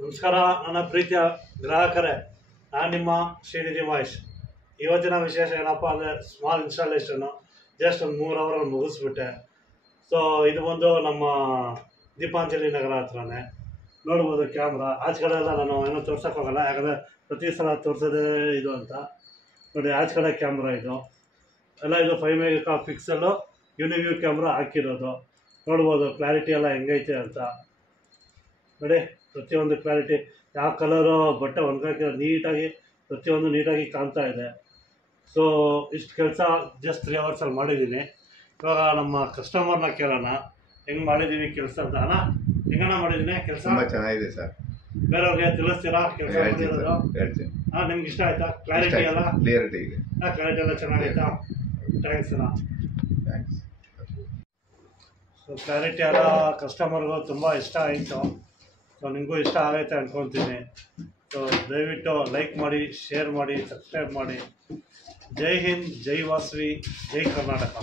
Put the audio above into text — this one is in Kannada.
ನಮಸ್ಕಾರ ನನ್ನ ಪ್ರೀತಿಯ ಗ್ರಾಹಕರೇ, ನಾನು ನಿಮ್ಮ ಶ್ರೀನಿಧಿ ವಾಯ್ಸ್. ಇವತ್ತಿನ ವಿಶೇಷ ಏನಪ್ಪ ಅಂದರೆ ಸ್ಮಾಲ್ ಇನ್ಸ್ಟಾಲೇಷನ್ನು. ಜಸ್ಟ್ ಒಂದು 3 ಅವರಲ್ಲಿ ಮುಗಿಸ್ಬಿಟ್ಟೆ. ಸೊ ಇದು ಬಂದು ನಮ್ಮ ದೀಪಾಂಜಲಿ ನಗರ ಹತ್ರನೇ ನೋಡ್ಬೋದು. ಕ್ಯಾಮ್ರಾ ಆಚೆ ಕಡೆ ಎಲ್ಲ ನಾನು ಏನೋ ತೋರ್ಸೋಕ್ಕೋಗಲ್ಲ, ಯಾಕಂದರೆ ಪ್ರತಿ ಸಲ ತೋರಿಸೋದೇ ಇದು ಅಂತ. ನೋಡಿ ಆಚೆ ಕಡೆ ಕ್ಯಾಮ್ರಾ ಇದು ಎಲ್ಲ, ಇದು 5 ಮೆಗಾ ಪಿಕ್ಸೆಲ್ಲು ಯುನಿವ್ಯೂ ಕ್ಯಾಮ್ರಾ ಹಾಕಿರೋದು. ನೋಡ್ಬೋದು ಕ್ಲಾರಿಟಿ ಎಲ್ಲ ಹೆಂಗೈತೆ ಅಂತ. ನೋಡಿ ಪ್ರತಿಯೊಂದು ಕ್ಲಾರಿಟಿ, ಯಾವ ಕಲರು ಬಟ್ಟೆ ಒಣಗಾಕಿ ನೀಟಾಗಿ ಪ್ರತಿಯೊಂದು ನೀಟಾಗಿ ಕಾಣ್ತಾ ಇದೆ. ಸೊ ಇಷ್ಟು ಕೆಲಸ ಜಸ್ಟ್ 3 ಅವರ್ಸಲ್ಲಿ ಮಾಡಿದ್ದೀನಿ. ಇವಾಗ ನಮ್ಮ ಕಸ್ಟಮರ್ನ ಕೇಳೋಣ ಹೆಂಗೆ ಮಾಡಿದ್ದೀನಿ ಕೆಲಸ ಅಂತ. ಅಣ್ಣ ಹೆಂಗಣ್ಣ ಮಾಡಿದ್ದೀನಿ ಕೆಲಸ? ತುಂಬ ಚೆನ್ನಾಗಿದೆ ಸರ್. ಬೇರೆಯವ್ರಿಗೆ ತಿಳಿಸ್ತೀರಾ ಕೆಲಸ ಮಾಡಿರೋದು? ಹಾಂ, ನಿಮ್ಗೆ ಇಷ್ಟ ಆಯ್ತಾ? ಕ್ಲಾರಿಟಿ ಎಲ್ಲ ಕ್ಲಿಯರಿಟಿ ಇದೆ. ಕ್ಲಾರಿಟಿ ಎಲ್ಲ ಚೆನ್ನಾಗೈತಾ? ಥ್ಯಾಂಕ್ಸ್ ಅಣ್ಣ. ಥ್ಯಾಂಕ್ಸ್. ಸೊ ಕ್ಲಾರಿಟಿ ಎಲ್ಲ ಕಸ್ಟಮರ್ಗೂ ತುಂಬ ಇಷ್ಟ ಆಯಿತು. ಸೊ ನಿಮಗೂ ಇಷ್ಟ ಆಗೈತೆ ಅಂದ್ಕೊತೀನಿ. ಸೊ ದಯವಿಟ್ಟು ಲೈಕ್ ಮಾಡಿ, ಶೇರ್ ಮಾಡಿ, ಸಬ್ಸ್ಕ್ರೈಬ್ ಮಾಡಿ. ಜೈ ಹಿಂದ್, ಜೈ ವಾಸವಿ, ಜೈ ಕರ್ನಾಟಕ.